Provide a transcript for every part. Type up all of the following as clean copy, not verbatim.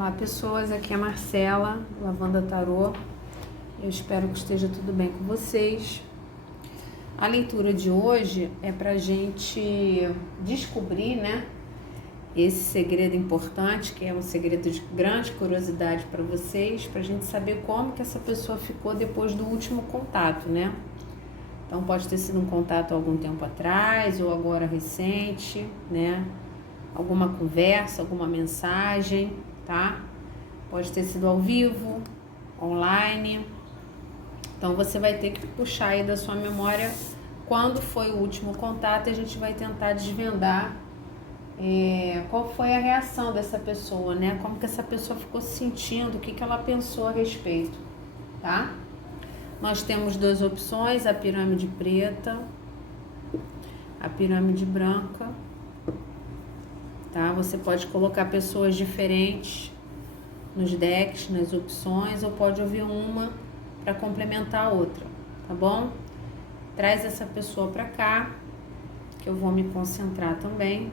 Olá pessoas, aqui é a Marcela, Lavanda Tarô. Eu espero que esteja tudo bem com vocês. A leitura de hoje é pra gente descobrir, né, esse segredo importante, que é um segredo de grande curiosidade para vocês, pra gente saber como que essa pessoa ficou depois do último contato, né? Então pode ter sido um contato há algum tempo atrás ou agora recente, né? Alguma conversa, alguma mensagem, tá? Pode ter sido ao vivo, online. Então você vai ter que puxar aí da sua memória quando foi o último contato e a gente vai tentar desvendar qual foi a reação dessa pessoa, né? Como que essa pessoa ficou se sentindo, o que que ela pensou a respeito, tá? Nós temos duas opções, a pirâmide preta, a pirâmide branca, tá? Você pode colocar pessoas diferentes nos decks, nas opções, ou pode ouvir uma para complementar a outra, tá bom? Traz essa pessoa para cá, que eu vou me concentrar também.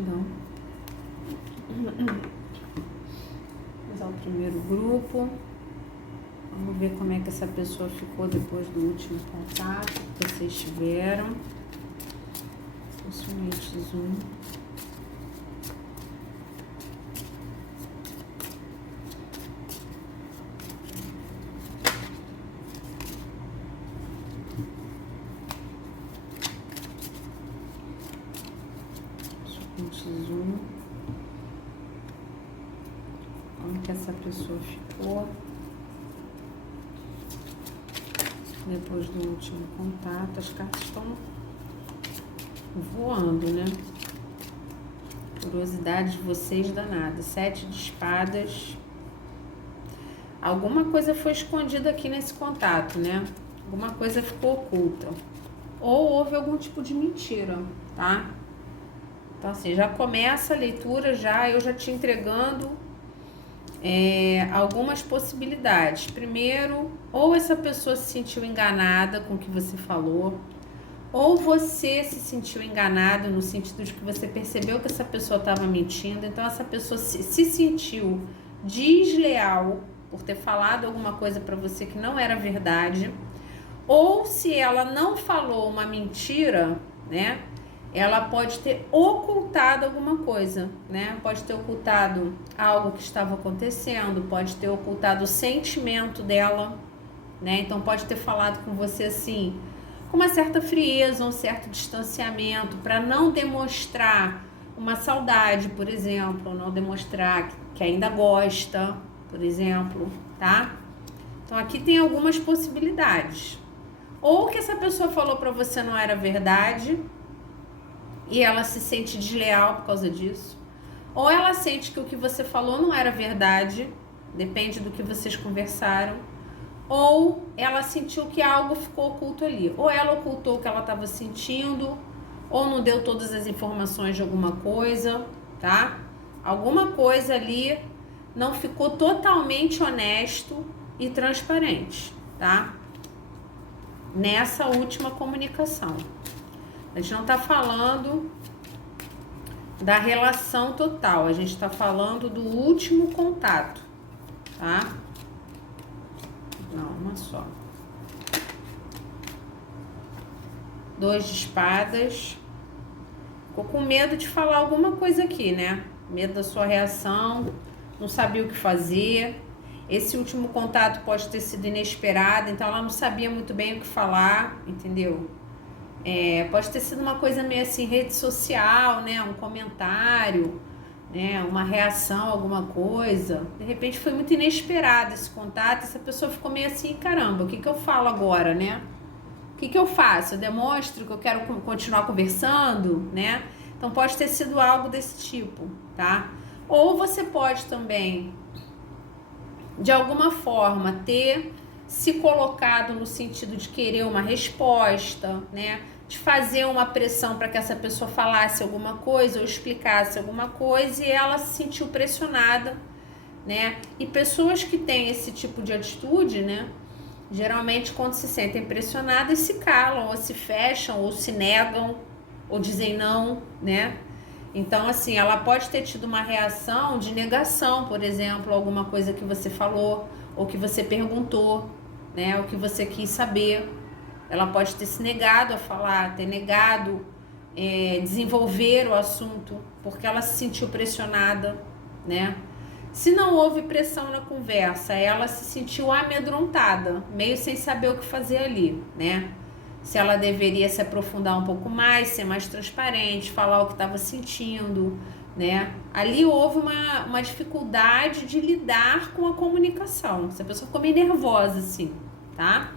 Não. Vamos ao primeiro grupo. Vamos ver como é que essa pessoa ficou depois do último contato que vocês tiveram. Somente zoom. Zoom. Como que essa pessoa ficou depois do último contato? As cartas estão voando, né? Curiosidade de vocês danada. 7 de espadas. Alguma coisa foi escondida aqui nesse contato, né? Alguma coisa ficou oculta. Ou houve algum tipo de mentira, tá? Então, assim, já começa a leitura, eu já te entregando algumas possibilidades. Primeiro, ou essa pessoa se sentiu enganada com o que você falou, ou você se sentiu enganado no sentido de que você percebeu que essa pessoa estava mentindo, então essa pessoa se sentiu desleal por ter falado alguma coisa para você que não era verdade, ou se ela não falou uma mentira, né? Ela pode ter ocultado alguma coisa, né? Pode ter ocultado algo que estava acontecendo, pode ter ocultado o sentimento dela, né? Então pode ter falado com você assim, com uma certa frieza, um certo distanciamento, para não demonstrar uma saudade, por exemplo, não demonstrar que ainda gosta, por exemplo, tá? Então aqui tem algumas possibilidades. Ou que essa pessoa falou para você não era verdade, e ela se sente desleal por causa disso. Ou ela sente que o que você falou não era verdade, depende do que vocês conversaram. Ou ela sentiu que algo ficou oculto ali. Ou ela ocultou o que ela estava sentindo, ou não deu todas as informações de alguma coisa, tá? Alguma coisa ali não ficou totalmente honesto e transparente, tá? Nessa última comunicação. A gente não está falando da relação total, a gente está falando do último contato, tá? Não, uma só. 2 de espadas. Ficou com medo de falar alguma coisa aqui, né? Medo da sua reação, não sabia o que fazer. Esse último contato pode ter sido inesperado, então ela não sabia muito bem o que falar, entendeu? Pode ter sido uma coisa meio assim, rede social, né? Um comentário, né? Uma reação, alguma coisa. De repente foi muito inesperado esse contato, essa pessoa ficou meio assim, caramba, o que que eu falo agora, né? O que que eu faço? Eu demonstro que eu quero continuar conversando, né? Então pode ter sido algo desse tipo, tá? Ou você pode também, de alguma forma, ter se colocado no sentido de querer uma resposta, né? De fazer uma pressão para que essa pessoa falasse alguma coisa ou explicasse alguma coisa e ela se sentiu pressionada, né? E pessoas que têm esse tipo de atitude, né? Geralmente, quando se sentem pressionadas, se calam, ou se fecham, ou se negam, ou dizem não, né? Então, assim, ela pode ter tido uma reação de negação, por exemplo, alguma coisa que você falou, ou que você perguntou, né? O que você quis saber. Ela pode ter se negado a falar, ter negado desenvolver o assunto, porque ela se sentiu pressionada, né? Se não houve pressão na conversa, ela se sentiu amedrontada, meio sem saber o que fazer ali, né? Se ela deveria se aprofundar um pouco mais, ser mais transparente, falar o que estava sentindo, né? Ali houve uma dificuldade de lidar com a comunicação. Essa pessoa ficou meio nervosa, assim, tá?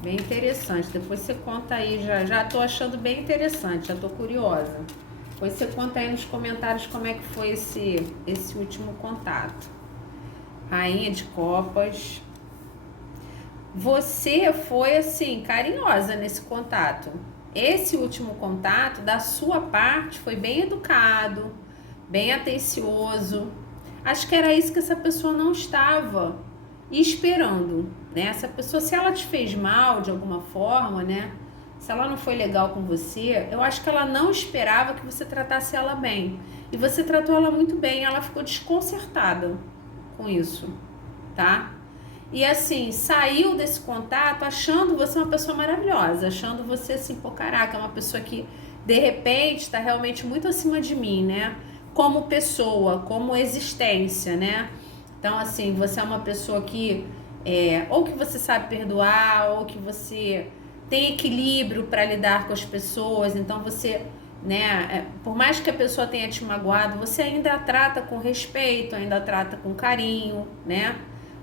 Bem interessante. Depois você conta aí, já tô achando bem interessante, já tô curiosa. Depois você conta aí nos comentários como é que foi esse último contato. Rainha de Copas. Você foi, assim, carinhosa nesse contato. Esse último contato, da sua parte, foi bem educado, bem atencioso. Acho que era isso que essa pessoa não estava esperando, né? Essa pessoa, se ela te fez mal de alguma forma, né? Se ela não foi legal com você, eu acho que ela não esperava que você tratasse ela bem. E você tratou ela muito bem, ela ficou desconcertada com isso, tá? E assim, saiu desse contato achando você uma pessoa maravilhosa, achando você assim, pô, caraca, é uma pessoa que de repente está realmente muito acima de mim, né? Como pessoa, como existência, né? Então, assim, você é uma pessoa que ou que você sabe perdoar, ou que você tem equilíbrio para lidar com as pessoas, então você, né, por mais que a pessoa tenha te magoado, você ainda a trata com respeito, ainda a trata com carinho, né?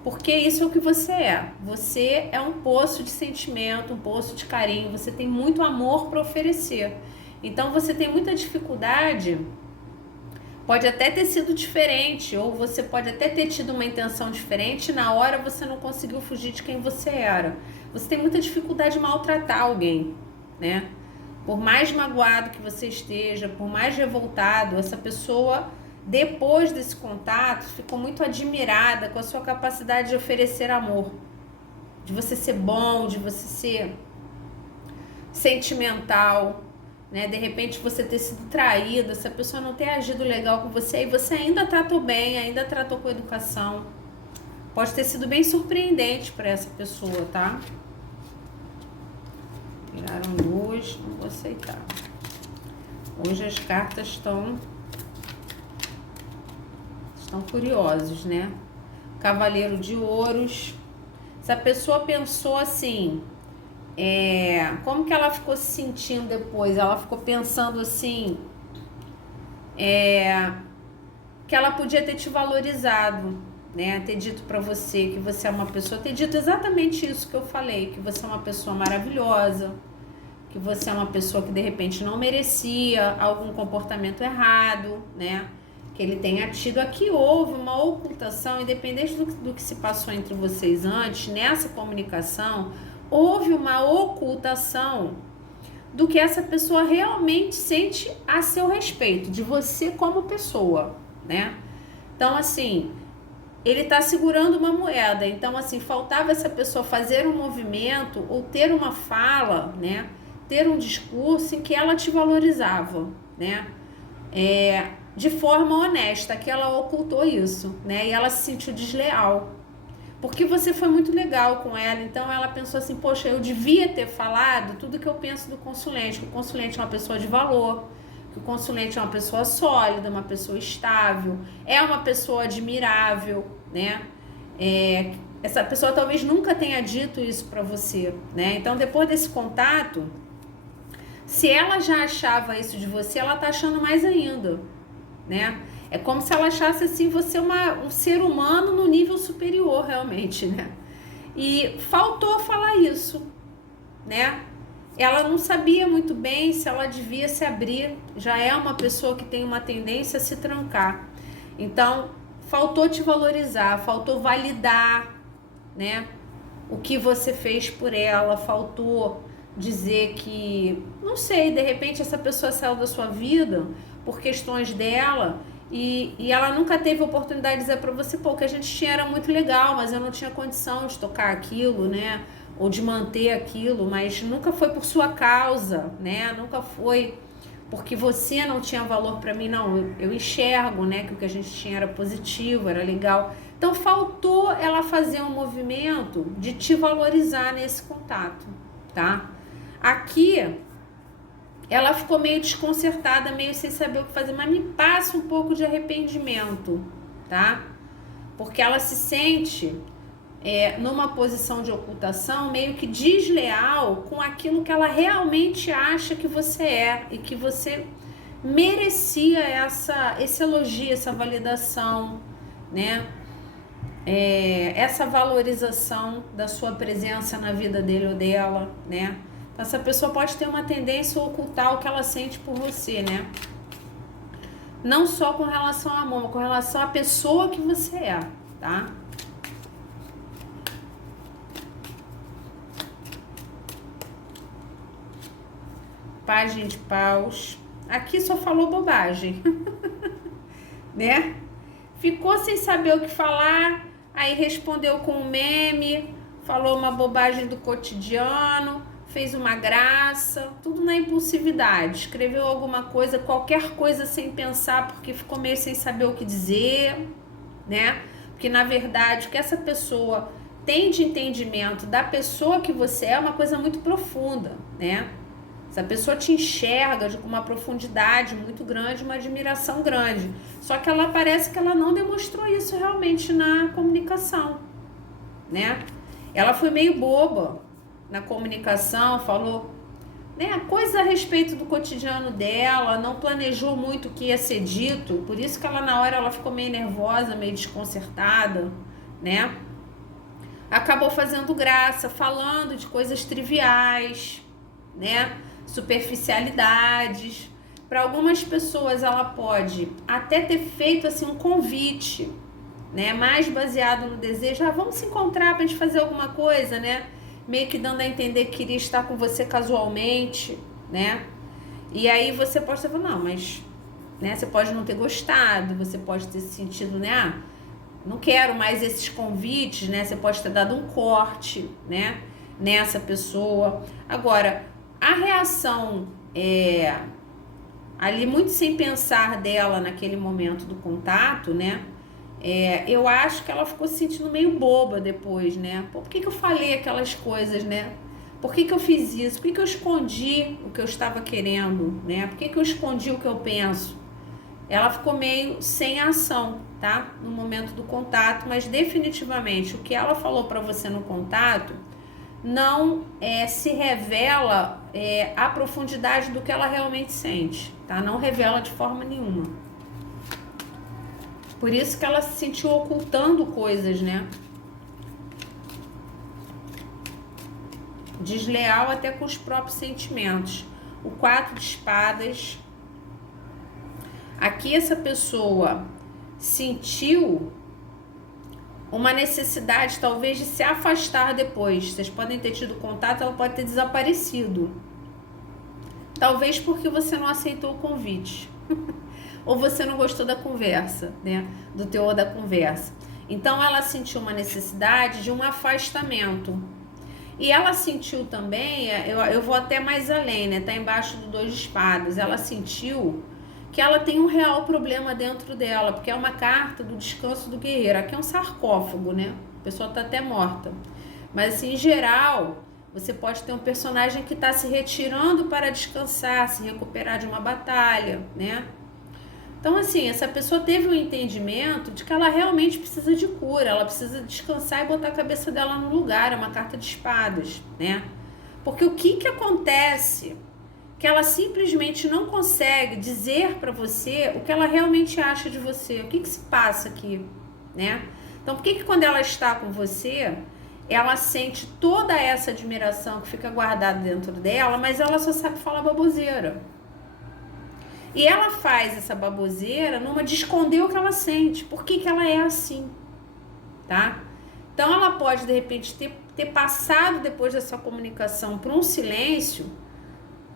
Porque isso é o que você é. Você é um poço de sentimento, um poço de carinho, você tem muito amor para oferecer. Então você tem muita dificuldade, pode até ter sido diferente, ou você pode até ter tido uma intenção diferente, e na hora você não conseguiu fugir de quem você era. Você tem muita dificuldade de maltratar alguém, né? Por mais magoado que você esteja, por mais revoltado, essa pessoa, depois desse contato, ficou muito admirada com a sua capacidade de oferecer amor, de você ser bom, de você ser sentimental, né? De repente você ter sido traído, essa pessoa não ter agido legal com você e você ainda tratou bem, ainda tratou com educação. Pode ter sido bem surpreendente para essa pessoa, tá? Viraram duas, não vou aceitar. Hoje as cartas estão curiosos, né? Cavaleiro de Ouros. Essa pessoa pensou assim, como que ela ficou se sentindo depois? Ela ficou pensando assim, que ela podia ter te valorizado, né? Ter dito pra você que você é uma pessoa, ter dito exatamente isso que eu falei, que você é uma pessoa maravilhosa, que você é uma pessoa que de repente não merecia algum comportamento errado, né? Que ele tenha tido. Aqui houve uma ocultação, independente do que se passou entre vocês antes, nessa comunicação, houve uma ocultação do que essa pessoa realmente sente a seu respeito, de você como pessoa, né? Então, assim, ele tá segurando uma moeda, então, assim, faltava essa pessoa fazer um movimento ou ter uma fala, né? Ter um discurso em que ela te valorizava, né? De forma honesta, que ela ocultou isso, né? E ela se sentiu desleal. Porque você foi muito legal com ela, então ela pensou assim, poxa, eu devia ter falado tudo que eu penso do consulente, que o consulente é uma pessoa de valor, que o consulente é uma pessoa sólida, uma pessoa estável, é uma pessoa admirável, né? essa pessoa talvez nunca tenha dito isso para você, né? Então, depois desse contato, se ela já achava isso de você, ela tá achando mais ainda, né? É como se ela achasse assim você um ser humano no nível superior, realmente, né? E faltou falar isso, né? Ela não sabia muito bem se ela devia se abrir. Já é uma pessoa que tem uma tendência a se trancar. Então, faltou te valorizar, faltou validar, né? O que você fez por ela, faltou dizer que, não sei, de repente essa pessoa saiu da sua vida por questões dela e ela nunca teve oportunidade de dizer para você, pô, o que a gente tinha era muito legal, mas eu não tinha condição de tocar aquilo, né? Ou de manter aquilo, mas nunca foi por sua causa, né? Nunca foi porque você não tinha valor para mim, não. Eu enxergo, né, que o que a gente tinha era positivo, era legal. Então faltou ela fazer um movimento de te valorizar nesse contato, tá? Aqui ela ficou meio desconcertada, meio sem saber o que fazer, mas me passa um pouco de arrependimento, tá? Porque ela se sente numa posição de ocultação meio que desleal com aquilo que ela realmente acha que você é e que você merecia esse elogio, essa validação, né? Essa valorização da sua presença na vida dele ou dela, né? Então, essa pessoa pode ter uma tendência a ocultar o que ela sente por você, né? Não só com relação ao amor, mas com relação à pessoa que você é, tá? Página de paus. Aqui só falou bobagem, né? Ficou sem saber o que falar, aí respondeu com um meme, falou uma bobagem do cotidiano, fez uma graça, tudo na impulsividade. Escreveu alguma coisa, qualquer coisa sem pensar, porque ficou meio sem saber o que dizer, né? Porque na verdade o que essa pessoa tem de entendimento da pessoa que você é uma coisa muito profunda, né? Essa pessoa te enxerga com uma profundidade muito grande, uma admiração grande. Só que ela parece que ela não demonstrou isso realmente na comunicação, né? Ela foi meio boba na comunicação, falou, né, coisas a respeito do cotidiano dela, não planejou muito o que ia ser dito, por isso que ela na hora ela ficou meio nervosa, meio desconcertada, né? Acabou fazendo graça, falando de coisas triviais, né? Superficialidades. Para algumas pessoas ela pode até ter feito assim um convite, né, mais baseado no desejo, vamos se encontrar pra gente fazer alguma coisa, né, meio que dando a entender que queria estar com você casualmente, né, e aí você pode ter falado, não, mas, né, você pode não ter gostado, você pode ter sentido, né, não quero mais esses convites, né, você pode ter dado um corte, né, nessa pessoa. Agora, a reação ali muito sem pensar dela naquele momento do contato, né? Eu acho que ela ficou se sentindo meio boba depois, né? Por que eu falei aquelas coisas, né? Por que eu fiz isso? Por que eu escondi o que eu estava querendo, né? Por que eu escondi o que eu penso? Ela ficou meio sem ação, tá? No momento do contato, mas definitivamente o que ela falou para você no contato não se revela a profundidade do que ela realmente sente, tá? Não revela de forma nenhuma. Por isso que ela se sentiu ocultando coisas, né? Desleal até com os próprios sentimentos. O 4 de espadas. Aqui essa pessoa sentiu uma necessidade talvez de se afastar depois. Vocês podem ter tido contato, ela pode ter desaparecido. Talvez porque você não aceitou o convite. Ou você não gostou da conversa, né? Do teor da conversa. Então ela sentiu uma necessidade de um afastamento. E ela sentiu também, eu vou até mais além, né? Tá embaixo do 2 de espadas. Ela sentiu que ela tem um real problema dentro dela, porque é uma carta do descanso do guerreiro. Aqui é um sarcófago, né? A pessoa tá até morta. Mas assim, em geral, você pode ter um personagem que está se retirando para descansar, se recuperar de uma batalha, né? Então, assim, essa pessoa teve um entendimento de que ela realmente precisa de cura, ela precisa descansar e botar a cabeça dela no lugar, é uma carta de espadas, né? Porque o que acontece? Que ela simplesmente não consegue dizer para você o que ela realmente acha de você, o que se passa aqui, né? Então, por que quando ela está com você, ela sente toda essa admiração que fica guardada dentro dela, mas ela só sabe falar baboseira? E ela faz essa baboseira numa de esconder o que ela sente. Por que ela é assim? Tá? Então ela pode, de repente, ter passado depois dessa comunicação por um silêncio,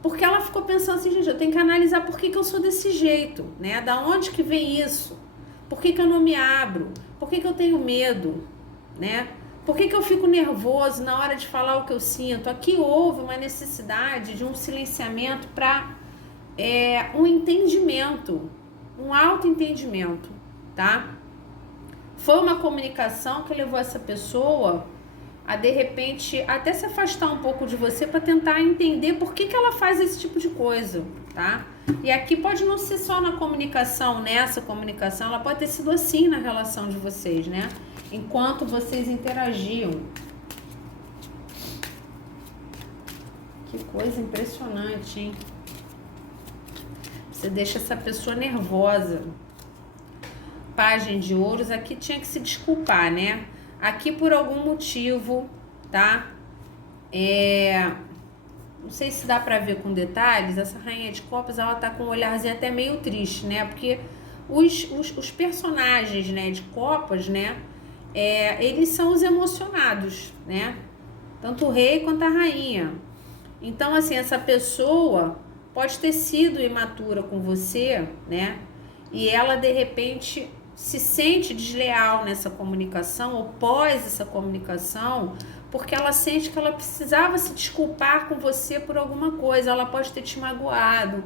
porque ela ficou pensando assim, gente, eu tenho que analisar por que eu sou desse jeito, né? Da onde que vem isso? Por que eu não me abro? Por que eu tenho medo, né? Por que eu fico nervoso na hora de falar o que eu sinto? Aqui houve uma necessidade de um silenciamento para um entendimento, um autoentendimento, tá? Foi uma comunicação que levou essa pessoa a, de repente, até se afastar um pouco de você para tentar entender por que ela faz esse tipo de coisa, tá? E aqui pode não ser só na comunicação, nessa comunicação, ela pode ter sido assim na relação de vocês, né? Enquanto vocês interagiam. Que coisa impressionante, hein? Você deixa essa pessoa nervosa. Página de ouros, aqui tinha que se desculpar, né? Aqui por algum motivo, tá? Não sei se dá pra ver com detalhes, essa rainha de copas, ela tá com um olharzinho até meio triste, né? Porque os personagens, né, de copas, né? Eles são os emocionados, né? Tanto o rei quanto a rainha. Então, assim, essa pessoa pode ter sido imatura com você, né? E ela, de repente, se sente desleal nessa comunicação, ou pós essa comunicação, porque ela sente que ela precisava se desculpar com você por alguma coisa. Ela pode ter te magoado,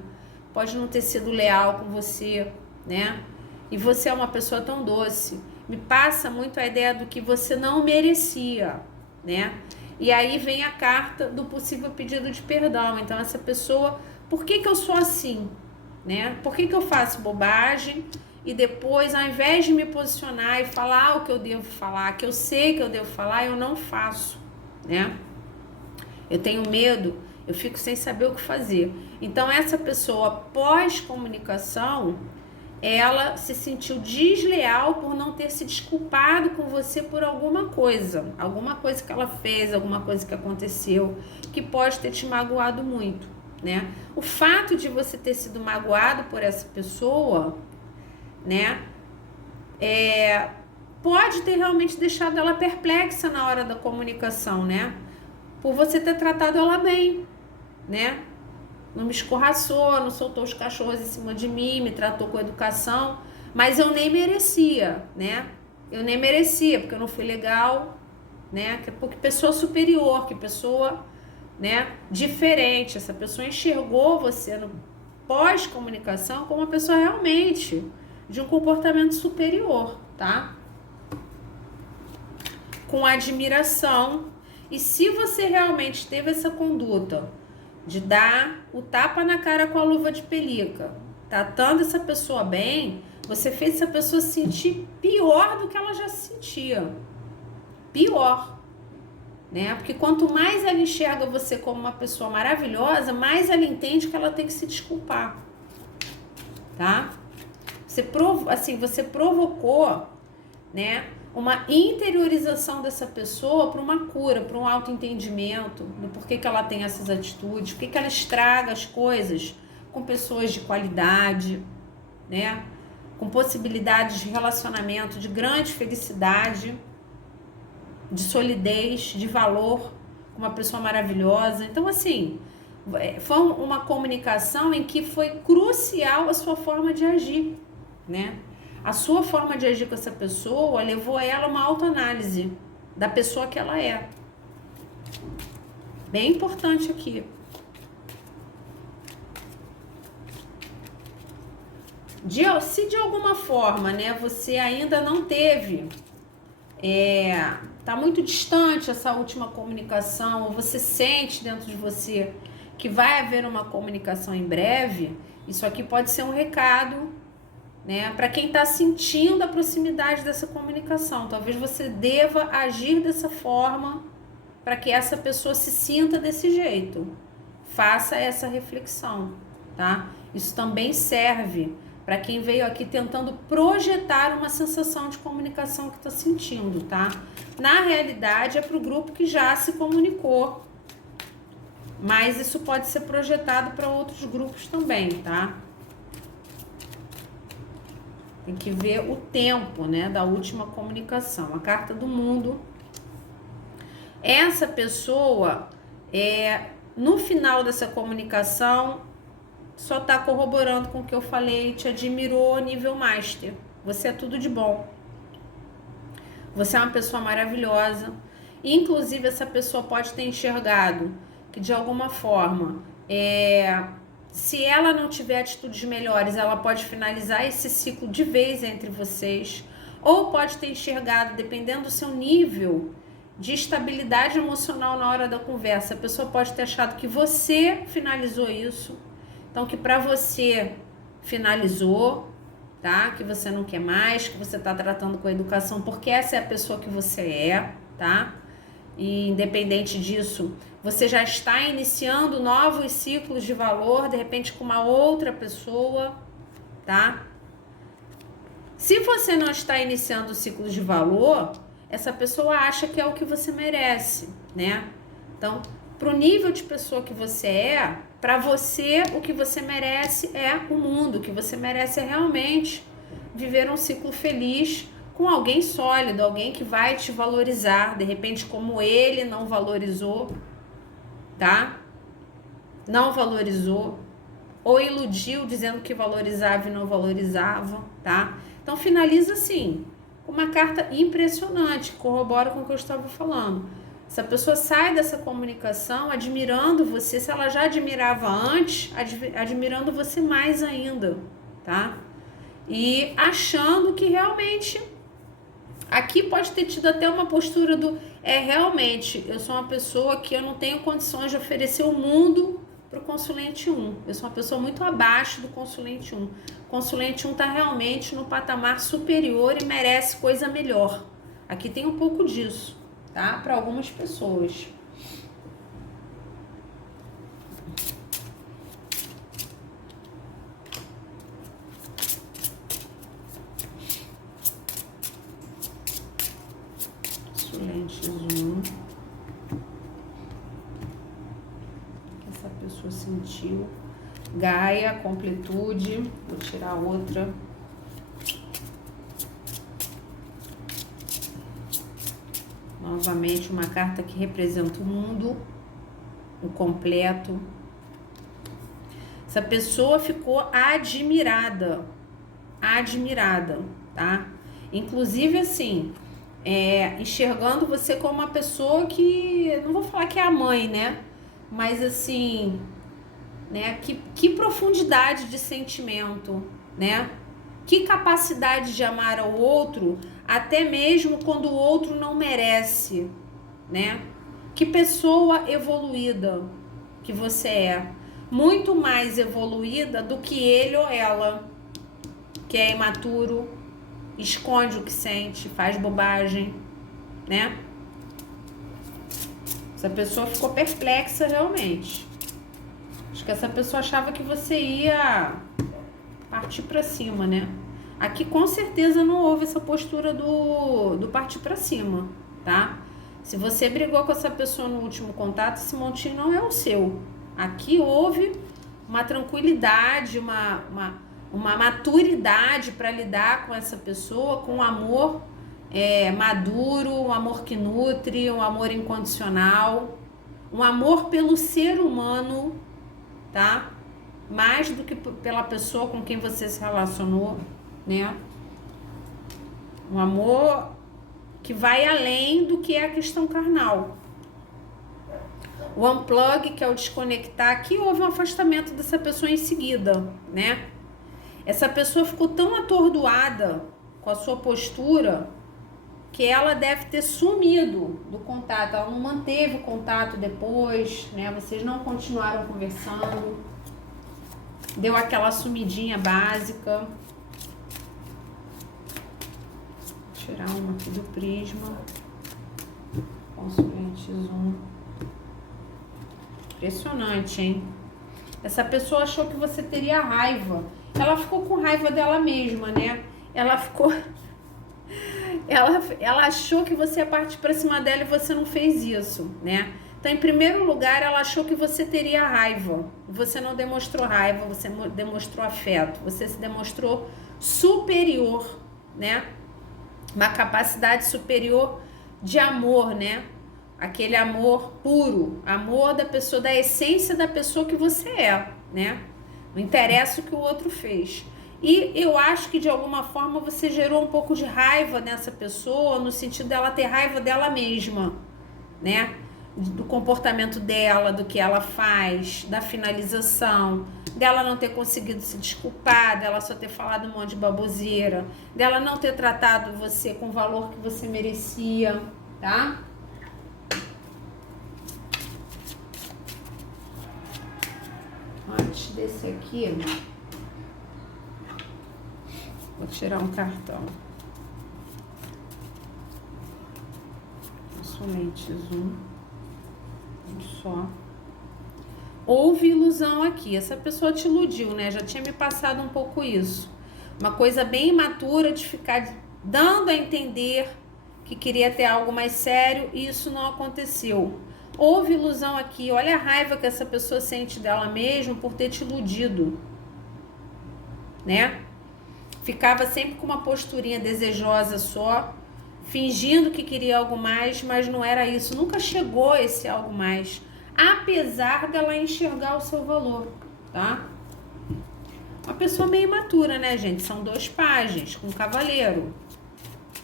pode não ter sido leal com você, né? E você é uma pessoa tão doce. Me passa muito a ideia do que você não merecia, né? E aí vem a carta do possível pedido de perdão. Então, essa pessoa... Por que eu sou assim, né? Por que eu faço bobagem e depois, ao invés de me posicionar e falar o que eu devo falar, que eu sei que eu devo falar, eu não faço, né? Eu tenho medo, eu fico sem saber o que fazer. Então, essa pessoa pós-comunicação, ela se sentiu desleal por não ter se desculpado com você por alguma coisa que ela fez, alguma coisa que aconteceu, que pode ter te magoado muito, né? O fato de você ter sido magoado por essa pessoa, né, pode ter realmente deixado ela perplexa na hora da comunicação, né? Por você ter tratado ela bem, né? Não me escorraçou, não soltou os cachorros em cima de mim, me tratou com educação, mas eu nem merecia, né? Eu nem merecia, porque eu não fui legal, né? Porque pessoa superior, que pessoa, né, diferente. Essa pessoa enxergou você no pós-comunicação como uma pessoa realmente de um comportamento superior, tá? Com admiração. E se você realmente teve essa conduta de dar o tapa na cara com a luva de pelica, tratando essa pessoa bem, você fez essa pessoa se sentir pior do que ela já se sentia. Pior, né? Porque quanto mais ela enxerga você como uma pessoa maravilhosa, mais ela entende que ela tem que se desculpar, tá? Você provocou, né, uma interiorização dessa pessoa para uma cura, para um autoentendimento do porquê que ela tem essas atitudes, porquê que ela estraga as coisas com pessoas de qualidade, né, com possibilidades de relacionamento, de grande felicidade, de solidez, de valor, com uma pessoa maravilhosa. Então, assim, foi uma comunicação em que foi crucial a sua forma de agir, né? A sua forma de agir com essa pessoa levou ela a uma autoanálise da pessoa que ela é. Bem importante aqui. Se de alguma forma, né, você ainda não teve, tá muito distante essa última comunicação, ou você sente dentro de você que vai haver uma comunicação em breve, isso aqui pode ser um recado né? Para quem está sentindo a proximidade dessa comunicação, talvez você deva agir dessa forma para que essa pessoa se sinta desse jeito. Faça essa reflexão, tá? Isso também serve para quem veio aqui tentando projetar uma sensação de comunicação que está sentindo, tá? Na realidade, é para o grupo que já se comunicou, mas isso pode ser projetado para outros grupos também, tá? Tem que ver o tempo, né, da última comunicação. A carta do mundo. Essa pessoa, no final dessa comunicação, só tá corroborando com o que eu falei, te admirou nível master. Você é tudo de bom. Você é uma pessoa maravilhosa. Inclusive, essa pessoa pode ter enxergado que, de alguma forma, se ela não tiver atitudes melhores, ela pode finalizar esse ciclo de vez entre vocês. Ou pode ter enxergado, dependendo do seu nível de estabilidade emocional na hora da conversa, a pessoa pode ter achado que você finalizou isso. Então, que para você finalizou, tá? Que você não quer mais, que você tá tratando com educação, porque essa é a pessoa que você é, tá? E independente disso, você já está iniciando novos ciclos de valor, de repente com uma outra pessoa, tá? Se você não está iniciando ciclos de valor, essa pessoa acha que é o que você merece, né? Então, pro nível de pessoa que você é, para você, o que você merece é o mundo, o que você merece é realmente viver um ciclo feliz com alguém sólido, alguém que vai te valorizar, de repente como ele não valorizou, tá? Não valorizou, ou iludiu dizendo que valorizava e não valorizava, tá? Então finaliza assim, com uma carta impressionante, corrobora com o que eu estava falando. Essa pessoa sai dessa comunicação admirando você, se ela já admirava antes, admirando você mais ainda, tá? E achando que realmente, aqui pode ter tido até uma postura do, realmente, eu sou uma pessoa que eu não tenho condições de oferecer o mundo para o consulente 1. Eu sou uma pessoa muito abaixo do consulente 1. O consulente 1 está realmente no patamar superior e merece coisa melhor. Aqui tem um pouco disso, tá? Para algumas pessoas. Consulente 1. Essa pessoa sentiu. Gaia, completude. Vou tirar outra. Novamente, uma carta que representa o mundo, o completo. Essa pessoa ficou admirada, tá? Inclusive, assim, enxergando você como uma pessoa que, não vou falar que é a mãe, né? Mas, assim, né? Que profundidade de sentimento, né? Que capacidade de amar ao outro, até mesmo quando o outro não merece, né? Que pessoa evoluída que você é. Muito mais evoluída do que ele ou ela, que é imaturo, esconde o que sente, faz bobagem, né? Essa pessoa ficou perplexa realmente. Acho que essa pessoa achava que você ia partir pra cima, né? Aqui com certeza não houve essa postura do partir pra cima, tá? Se você brigou com essa pessoa no último contato, esse montinho não é o seu. Aqui houve uma tranquilidade, uma maturidade para lidar com essa pessoa, com um amor maduro, um amor que nutre, um amor incondicional, um amor pelo ser humano, tá? Mais do que pela pessoa com quem você se relacionou, né? Um amor que vai além do que é a questão carnal. O unplug, que é o desconectar, aqui houve um afastamento dessa pessoa em seguida, né? Essa pessoa ficou tão atordoada com a sua postura que ela deve ter sumido do contato. Ela não manteve o contato depois, né? Vocês não continuaram conversando. Deu aquela sumidinha básica. tirar uma aqui do prisma. Consulente zoom. Impressionante, hein? Essa pessoa achou que você teria raiva. Ela ficou com raiva dela mesma, né? Ela ficou... Ela achou que você ia partir pra cima dela e você não fez isso, né? Então, em primeiro lugar, ela achou que você teria raiva. Você não demonstrou raiva, você demonstrou afeto. Você se demonstrou superior, né? Uma capacidade superior de amor, né? Aquele amor puro, amor da pessoa, da essência da pessoa que você é, né? Não interessa o que o outro fez. E eu acho que de alguma forma você gerou um pouco de raiva nessa pessoa, no sentido dela ter raiva dela mesma, né? Do comportamento dela, do que ela faz, da finalização, dela não ter conseguido se desculpar, dela só ter falado um monte de baboseira, dela não ter tratado você com o valor que você merecia, tá? Antes desse aqui, vou tirar um cartão. Somente zoom. Só. Houve ilusão aqui. Essa pessoa te iludiu, né? Já tinha me passado um pouco isso. Uma coisa bem imatura de ficar dando a entender que queria ter algo mais sério e isso não aconteceu. Houve ilusão aqui. Olha a raiva que essa pessoa sente dela mesma por ter te iludido, né? Ficava sempre com uma posturinha desejosa só, fingindo que queria algo mais, mas não era isso. Nunca chegou esse algo mais, apesar dela enxergar o seu valor, tá? Uma pessoa meio imatura, né, gente? São 2 páginas com um cavaleiro.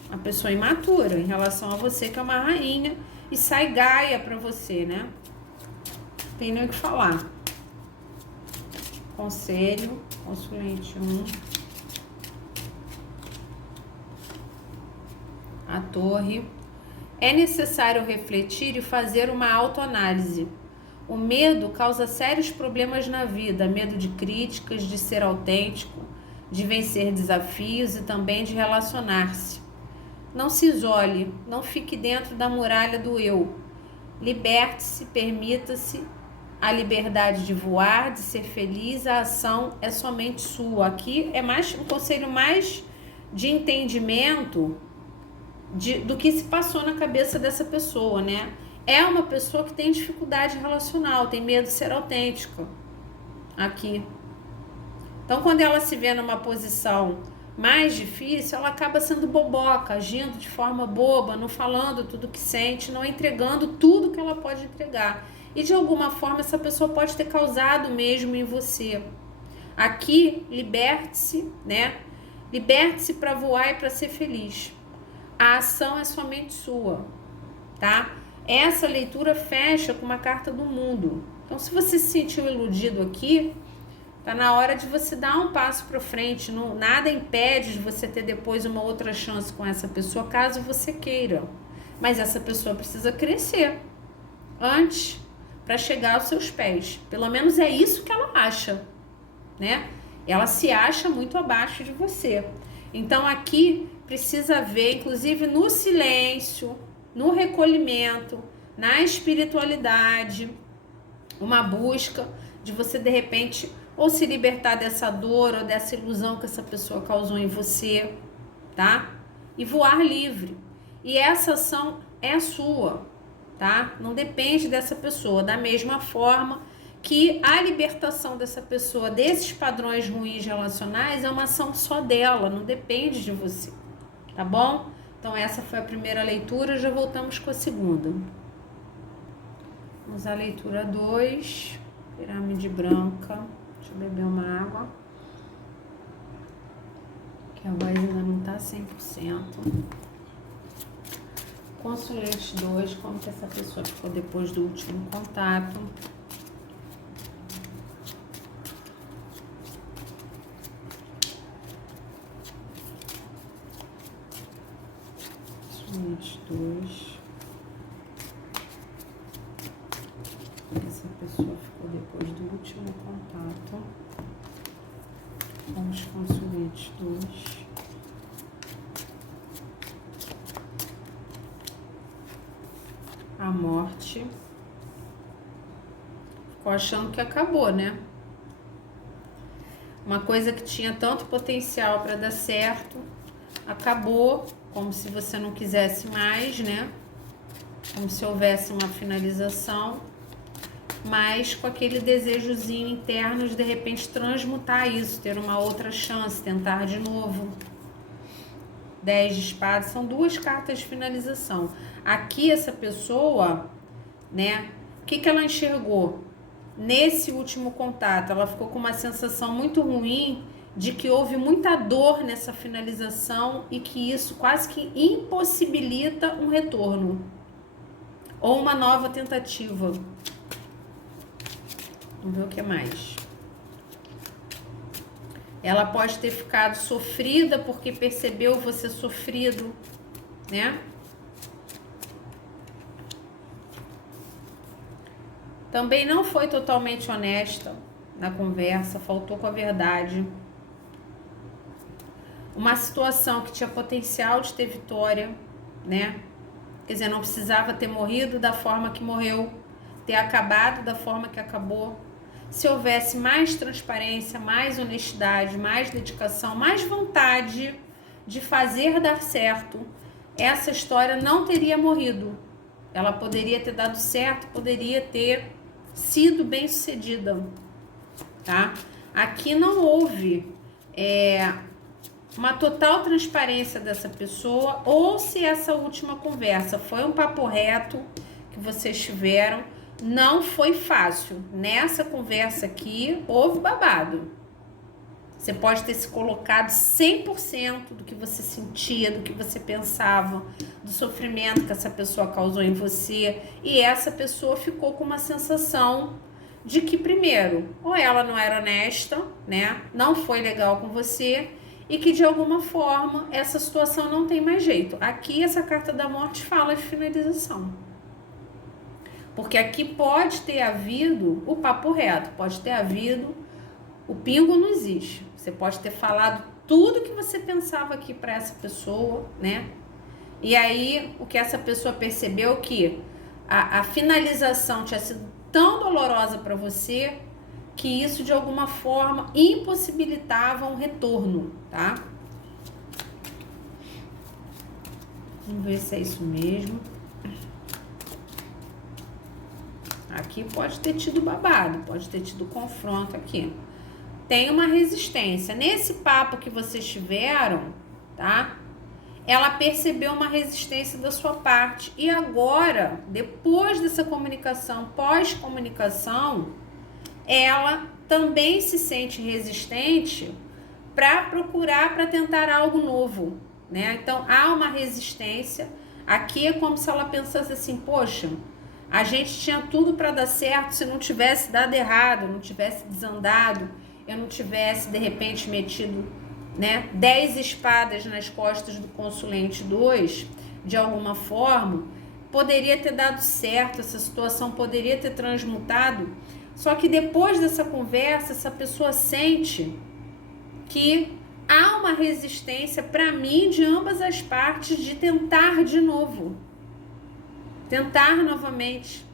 Uma pessoa imatura em relação a você, que é uma rainha, e sai gaia pra você, né? Não tem nem o que falar. Conselho, consulente 1. A torre. É necessário refletir e fazer uma autoanálise. O medo causa sérios problemas na vida, medo de críticas, de ser autêntico, de vencer desafios e também de relacionar-se. Não se isole, não fique dentro da muralha do eu. Liberte-se, permita-se a liberdade de voar, de ser feliz, a ação é somente sua. Aqui é mais um conselho mais de entendimento do que se passou na cabeça dessa pessoa, né? É uma pessoa que tem dificuldade relacional, tem medo de ser autêntica. Aqui. Então, quando ela se vê numa posição mais difícil, ela acaba sendo boboca, agindo de forma boba, não falando tudo que sente, não entregando tudo que ela pode entregar. E de alguma forma essa pessoa pode ter causado mesmo em você. Aqui, liberte-se, né? Liberte-se para voar e para ser feliz. A ação é somente sua, tá? Essa leitura fecha com uma carta do mundo. Então, se você se sentiu iludido aqui, tá na hora de você dar um passo para frente. Não, nada impede de você ter depois uma outra chance com essa pessoa, caso você queira. Mas essa pessoa precisa crescer antes para chegar aos seus pés. Pelo menos é isso que ela acha, né? Ela se acha muito abaixo de você. Então, aqui precisa ver, inclusive no silêncio, no recolhimento, na espiritualidade, uma busca de você, de repente, ou se libertar dessa dor ou dessa ilusão que essa pessoa causou em você, tá? E voar livre. E essa ação é sua, tá? Não depende dessa pessoa. Da mesma forma que a libertação dessa pessoa desses padrões ruins relacionais é uma ação só dela, não depende de você, tá bom? Então essa foi a primeira leitura, já voltamos com a segunda. Vamos à leitura 2, pirâmide branca. Deixa eu beber uma água, que a voz ainda não tá 100%. Consulente 2, como que essa pessoa ficou depois do último contato. Consulente 2. Essa pessoa ficou depois do último contato. Vamos consulente 2. Morte. Ficou achando que acabou, né? Uma coisa que tinha tanto potencial para dar certo, acabou, como se você não quisesse mais, né? Como se houvesse uma finalização, mas com aquele desejozinho interno de repente transmutar isso, ter uma outra chance, tentar de novo. 10 de espadas, são 2 cartas de finalização. Aqui essa pessoa, né, o que ela enxergou? Nesse último contato, ela ficou com uma sensação muito ruim de que houve muita dor nessa finalização e que isso quase que impossibilita um retorno ou uma nova tentativa. Vamos ver o que mais. Ela pode ter ficado sofrida porque percebeu você sofrido, né? Também não foi totalmente honesta na conversa, faltou com a verdade. Uma situação que tinha potencial de ter vitória, né? Quer dizer, não precisava ter morrido da forma que morreu, ter acabado da forma que acabou. Se houvesse mais transparência, mais honestidade, mais dedicação, mais vontade de fazer dar certo, essa história não teria morrido. Ela poderia ter dado certo, poderia ter sido bem sucedida, tá? Aqui não houve uma total transparência dessa pessoa, ou se essa última conversa foi um papo reto que vocês tiveram, não foi fácil. Nessa conversa aqui, houve babado. Você pode ter se colocado 100% do que você sentia, do que você pensava, do sofrimento que essa pessoa causou em você, e essa pessoa ficou com uma sensação de que, primeiro, ou ela não era honesta, né? Não foi legal com você, e que de alguma forma essa situação não tem mais jeito. Aqui essa carta da morte fala de finalização. Porque aqui pode ter havido o papo reto, pode ter havido o pingo não existe. Você pode ter falado tudo que você pensava aqui para essa pessoa, né? E aí o que essa pessoa percebeu que a finalização tinha sido tão dolorosa para você que isso de alguma forma impossibilitava um retorno, tá? Vamos ver se é isso mesmo. Aqui pode ter tido babado, pode ter tido confronto aqui. Tem uma resistência. Nesse papo que vocês tiveram, tá? Ela percebeu uma resistência da sua parte. E agora, depois dessa comunicação, pós-comunicação, ela também se sente resistente para procurar, para tentar algo novo, né? Então, há uma resistência. Aqui é como se ela pensasse assim, poxa, a gente tinha tudo para dar certo, se não tivesse dado errado, não tivesse desandado, eu não tivesse, de repente, metido, né, 10 espadas nas costas do consulente 2, de alguma forma, poderia ter dado certo, essa situação poderia ter transmutado. Só que depois dessa conversa, essa pessoa sente que há uma resistência, para mim, de ambas as partes, de tentar de novo. Tentar novamente.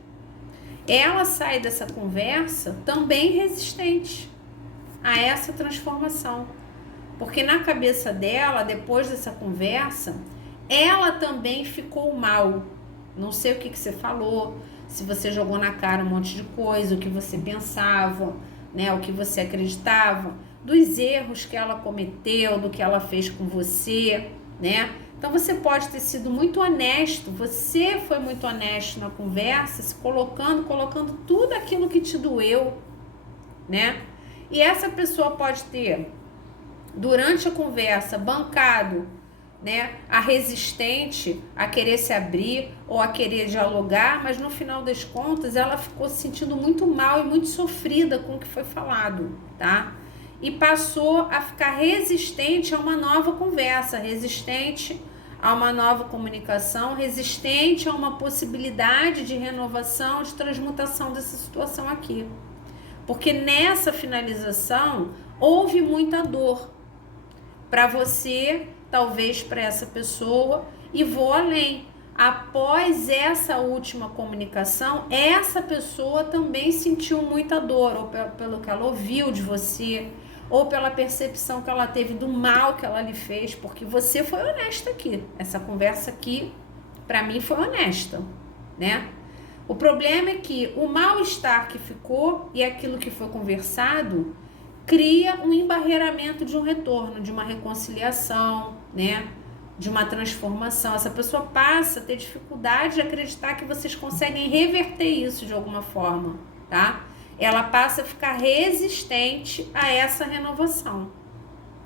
Ela sai dessa conversa também resistente a essa transformação. Porque na cabeça dela, depois dessa conversa, ela também ficou mal. Não sei o que você falou, se você jogou na cara um monte de coisa, o que você pensava, né, o que você acreditava, dos erros que ela cometeu, do que ela fez com você, né? Então você pode ter sido muito honesto, você foi muito honesto na conversa, se colocando tudo aquilo que te doeu, né? E essa pessoa pode ter, durante a conversa, bancado, né, a resistente a querer se abrir ou a querer dialogar, mas no final das contas ela ficou se sentindo muito mal e muito sofrida com o que foi falado, tá? E passou a ficar resistente a uma nova conversa, resistente a uma nova comunicação, resistente a uma possibilidade de renovação, de transmutação dessa situação aqui. Porque nessa finalização houve muita dor para você, talvez para essa pessoa, e vou além. após essa última comunicação, essa pessoa também sentiu muita dor, ou pelo que ela ouviu de você, ou pela percepção que ela teve do mal que ela lhe fez, porque você foi honesta aqui. Essa conversa aqui, para mim, foi honesta, né? O problema é que o mal-estar que ficou e aquilo que foi conversado cria um embarreiramento de um retorno, de uma reconciliação, né? De uma transformação. Essa pessoa passa a ter dificuldade de acreditar que vocês conseguem reverter isso de alguma forma, tá? Ela passa a ficar resistente a essa renovação,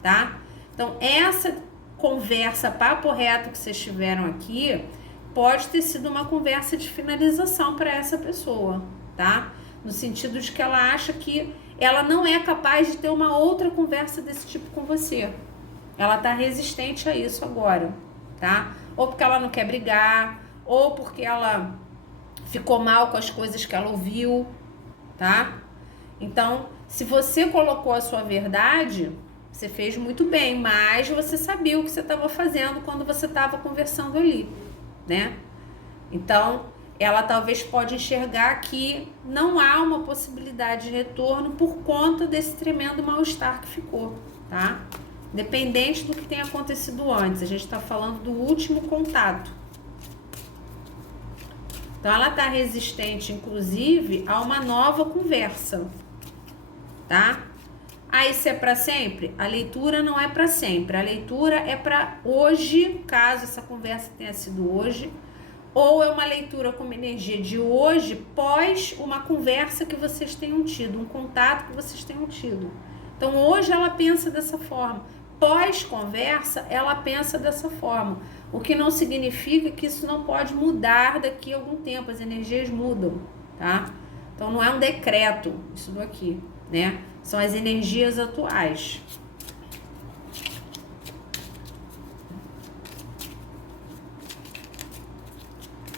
tá? Então, essa conversa, papo reto que vocês tiveram aqui, pode ter sido uma conversa de finalização para essa pessoa, tá? No sentido de que ela acha que ela não é capaz de ter uma outra conversa desse tipo com você. Ela tá resistente a isso agora, tá? Ou porque ela não quer brigar, ou porque ela ficou mal com as coisas que ela ouviu, tá? Então, se você colocou a sua verdade, você fez muito bem, mas você sabia o que você estava fazendo quando você estava conversando ali, né? Então, ela talvez pode enxergar que não há uma possibilidade de retorno por conta desse tremendo mal-estar que ficou, tá? Dependente do que tenha acontecido antes. A gente está falando do último contato. Então, ela está resistente, inclusive, a uma nova conversa, tá? Aí, se é para sempre? A leitura não é para sempre. A leitura é para hoje, caso essa conversa tenha sido hoje, ou é uma leitura com uma energia de hoje, pós uma conversa que vocês tenham tido, um contato que vocês tenham tido. Então, hoje ela pensa dessa forma. Pós-conversa, ela pensa dessa forma. O que não significa que isso não pode mudar daqui a algum tempo. As energias mudam, tá? Então, não é um decreto isso daqui, né? São as energias atuais.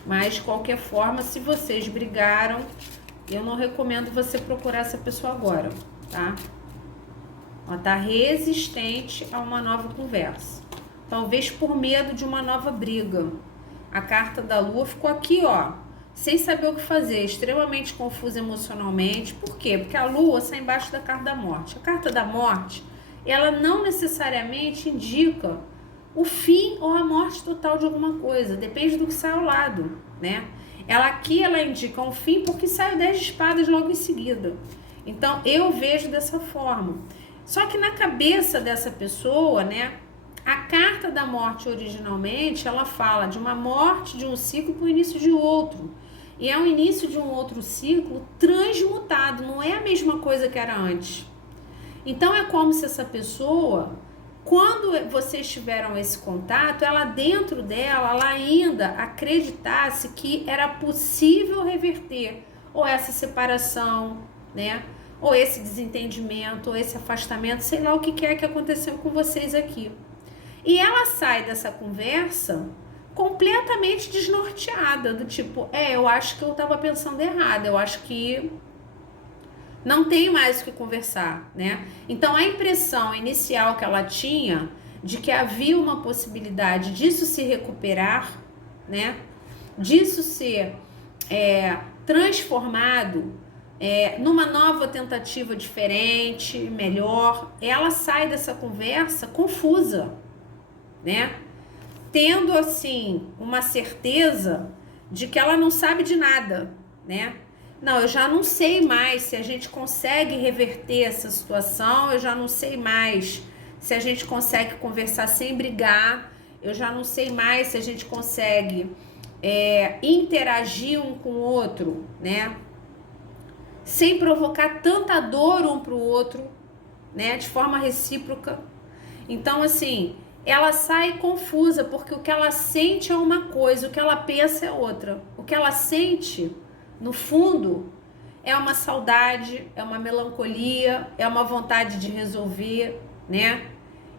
Mas, de qualquer forma, se vocês brigaram, eu não recomendo você procurar essa pessoa agora, tá? Ela tá resistente a uma nova conversa. Talvez por medo de uma nova briga. A carta da lua ficou aqui, ó, sem saber o que fazer, extremamente confusa emocionalmente. Por quê? Porque a lua está embaixo da carta da morte. A carta da morte, ela não necessariamente indica o fim ou a morte total de alguma coisa. Depende do que sai ao lado, né? Ela indica um fim porque sai o 10 de espadas logo em seguida. Então, eu vejo dessa forma. Só que na cabeça dessa pessoa, né, a carta da morte originalmente, ela fala de uma morte de um ciclo para o início de outro. E é o início de um outro ciclo transmutado, não é a mesma coisa que era antes. Então é como se essa pessoa, quando vocês tiveram esse contato, ela dentro dela, ela ainda acreditasse que era possível reverter ou essa separação, né? Ou esse desentendimento, ou esse afastamento, sei lá o que é que aconteceu com vocês aqui. E ela sai dessa conversa completamente desnorteada, do tipo, eu acho que eu estava pensando errado, eu acho que não tem mais o que conversar, né? Então, a impressão inicial que ela tinha de que havia uma possibilidade disso se recuperar, né? Disso ser transformado numa nova tentativa diferente, melhor, ela sai dessa conversa confusa, né? Tendo, assim, uma certeza de que ela não sabe de nada, né? Não, eu já não sei mais se a gente consegue reverter essa situação, eu já não sei mais se a gente consegue conversar sem brigar, eu já não sei mais se a gente consegue interagir um com o outro, né? Sem provocar tanta dor um para o outro, né? De forma recíproca. Então, assim, ela sai confusa, porque o que ela sente é uma coisa, o que ela pensa é outra. O que ela sente, no fundo, é uma saudade, é uma melancolia, é uma vontade de resolver, né?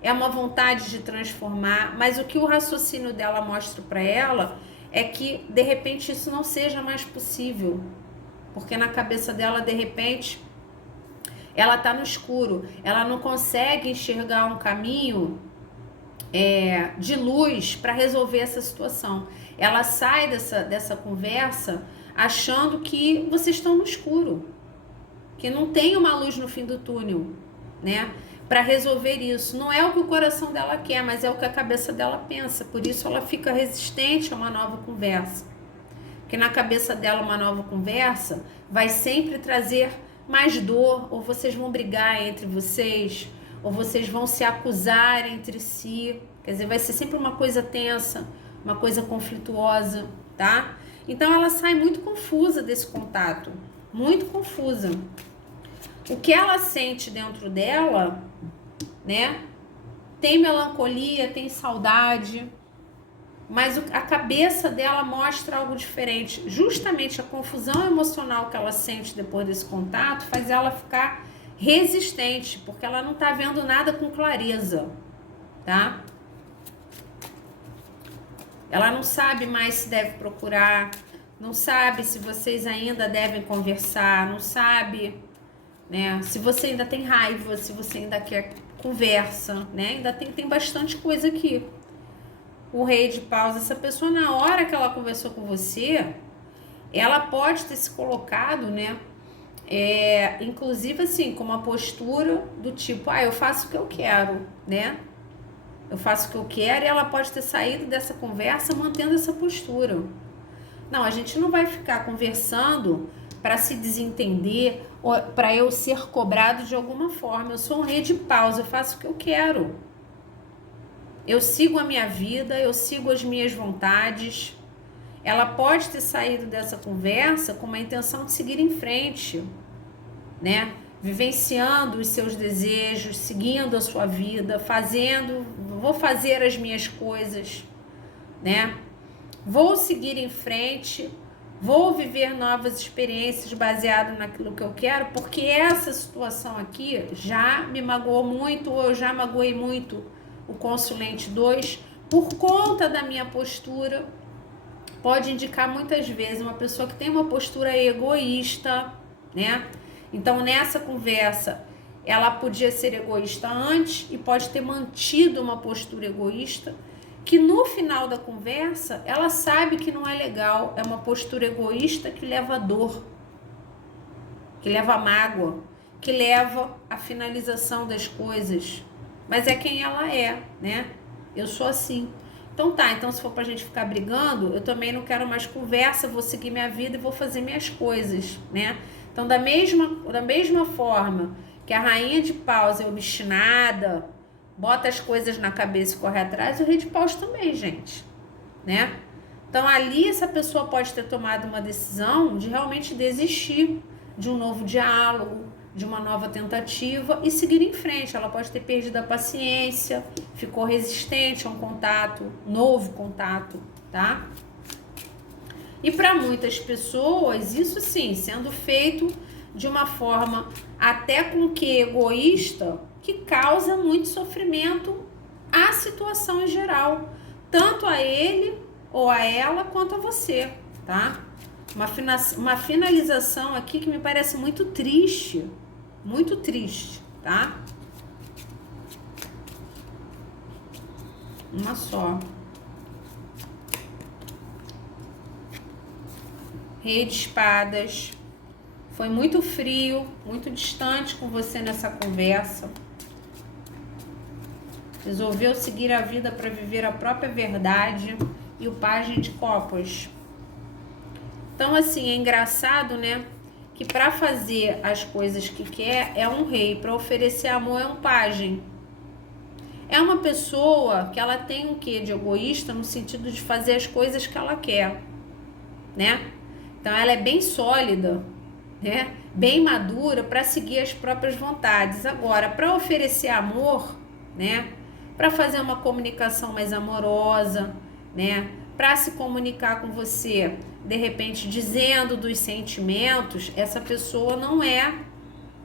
É uma vontade de transformar, mas o que o raciocínio dela mostra para ela é que, de repente, isso não seja mais possível. Porque na cabeça dela, de repente, ela tá no escuro. Ela não consegue enxergar um caminho de luz para resolver essa situação. Ela sai dessa conversa achando que vocês estão no escuro, que não tem uma luz no fim do túnel, né? Para resolver isso. Não é o que o coração dela quer, mas é o que a cabeça dela pensa. Por isso ela fica resistente a uma nova conversa. Porque na cabeça dela uma nova conversa vai sempre trazer mais dor, ou vocês vão brigar entre vocês, ou vocês vão se acusar entre si. Quer dizer, vai ser sempre uma coisa tensa, uma coisa conflituosa, tá? Então ela sai muito confusa desse contato, muito confusa. O que ela sente dentro dela, né? Tem melancolia, tem saudade, mas a cabeça dela mostra algo diferente. Justamente a confusão emocional que ela sente depois desse contato faz ela ficar resistente, porque ela não tá vendo nada com clareza, tá? Ela não sabe mais se deve procurar, não sabe se vocês ainda devem conversar, não sabe, né? Se você ainda tem raiva, se você ainda quer conversa, né? Ainda tem bastante coisa aqui. O Rei de Paus, essa pessoa, na hora que ela conversou com você, ela pode ter se colocado, né? Inclusive assim, com uma postura do tipo, eu faço o que eu quero, né? Eu faço o que eu quero, e ela pode ter saído dessa conversa mantendo essa postura. Não, a gente não vai ficar conversando para se desentender ou para eu ser cobrado de alguma forma. Eu sou um Rei de Paus, eu faço o que eu quero. Eu sigo a minha vida, eu sigo as minhas vontades. Ela pode ter saído dessa conversa com uma intenção de seguir em frente, né? Vivenciando os seus desejos, seguindo a sua vida, vou fazer as minhas coisas, né? Vou seguir em frente, vou viver novas experiências baseado naquilo que eu quero, porque essa situação aqui já me magoou muito, ou eu já magoei muito o consulente 2, por conta da minha postura. Pode indicar muitas vezes uma pessoa que tem uma postura egoísta, né? Então, nessa conversa, ela podia ser egoísta antes e pode ter mantido uma postura egoísta, que no final da conversa, ela sabe que não é legal. É uma postura egoísta que leva a dor, que leva a mágoa, que leva à finalização das coisas. Mas é quem ela é, né? Eu sou assim. Então tá, então se for pra gente ficar brigando, eu também não quero mais conversa, vou seguir minha vida e vou fazer minhas coisas, né? Então da mesma forma que a Rainha de Paus é obstinada, bota as coisas na cabeça e corre atrás, o Rei de Paus também, gente, né? Então ali essa pessoa pode ter tomado uma decisão de realmente desistir de um novo diálogo, de uma nova tentativa e seguir em frente. Ela pode ter perdido a paciência, ficou resistente a um novo contato, tá? E para muitas pessoas, isso sim, sendo feito de uma forma até com que egoísta, que causa muito sofrimento à situação em geral, tanto a ele ou a ela quanto a você, tá? Uma finalização aqui que me parece muito triste, tá? Uma só. Rei de Espadas. Foi muito frio, muito distante com você nessa conversa. Resolveu seguir a vida para viver a própria verdade. E o Pajem de Copas. Então, assim, é engraçado, né? Que para fazer as coisas que quer é um rei, para oferecer amor é um pajem. É uma pessoa que ela tem um quê de egoísta no sentido de fazer as coisas que ela quer, né? Então ela é bem sólida, né? Bem madura para seguir as próprias vontades. Agora, para oferecer amor, né? Para fazer uma comunicação mais amorosa, né? Para se comunicar com você, de repente dizendo dos sentimentos, essa pessoa não é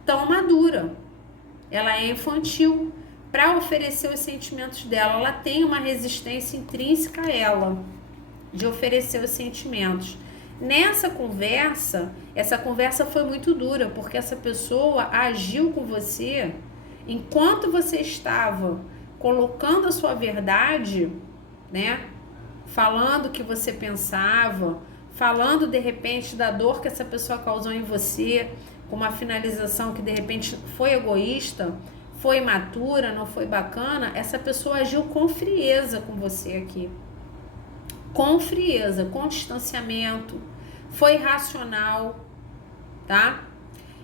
tão madura. Ela é infantil. Para oferecer os sentimentos dela, ela tem uma resistência intrínseca a ela, de oferecer os sentimentos. Nessa conversa, essa conversa foi muito dura, porque essa pessoa agiu com você enquanto você estava colocando a sua verdade, né? Falando o que você pensava, falando de repente da dor que essa pessoa causou em você, com uma finalização que de repente foi egoísta, foi imatura, não foi bacana, essa pessoa agiu com frieza com você aqui. Com frieza, com distanciamento, foi racional, tá?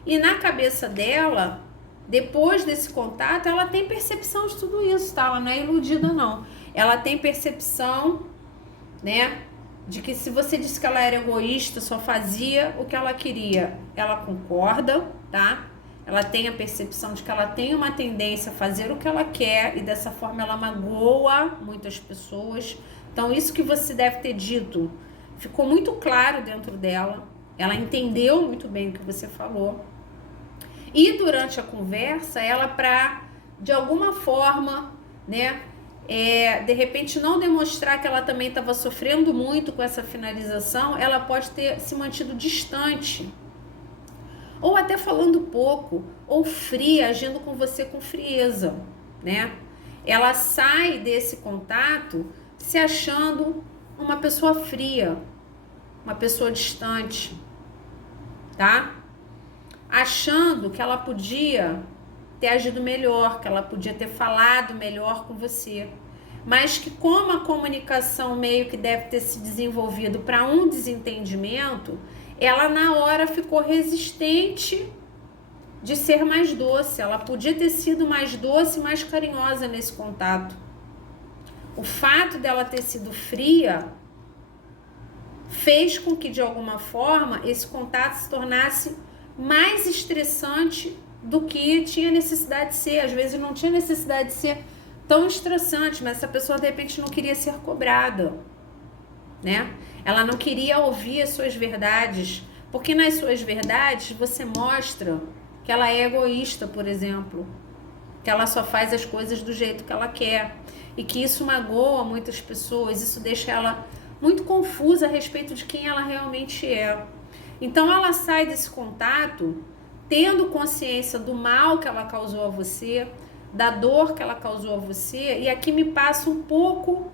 E na cabeça dela, depois desse contato, ela tem percepção de tudo isso, tá? Ela não é iludida, não. Ela tem percepção, né, de que se você disse que ela era egoísta, só fazia o que ela queria, ela concorda, tá? Ela tem a percepção de que ela tem uma tendência a fazer o que ela quer e dessa forma ela magoa muitas pessoas. Então isso que você deve ter dito ficou muito claro dentro dela, ela entendeu muito bem o que você falou. E durante a conversa, ela de alguma forma, né, de repente não demonstrar que ela também estava sofrendo muito com essa finalização, ela pode ter se mantido distante, ou até falando pouco, ou fria, agindo com você com frieza, né? Ela sai desse contato se achando uma pessoa fria, uma pessoa distante, tá? Achando que ela podia ter agido melhor, que ela podia ter falado melhor com você, mas que como a comunicação meio que deve ter se desenvolvido para um desentendimento, ela na hora ficou resistente de ser mais doce. Ela podia ter sido mais doce, mais carinhosa nesse contato. O fato dela ter sido fria fez com que de alguma forma esse contato se tornasse mais estressante do que tinha necessidade de ser. Às vezes não tinha necessidade de ser tão estressante, mas essa pessoa de repente não queria ser cobrada, né? Ela não queria ouvir as suas verdades, porque nas suas verdades você mostra que ela é egoísta, por exemplo, que ela só faz as coisas do jeito que ela quer, e que isso magoa muitas pessoas, isso deixa ela muito confusa a respeito de quem ela realmente é. Então ela sai desse contato tendo consciência do mal que ela causou a você, da dor que ela causou a você, e aqui me passa um pouco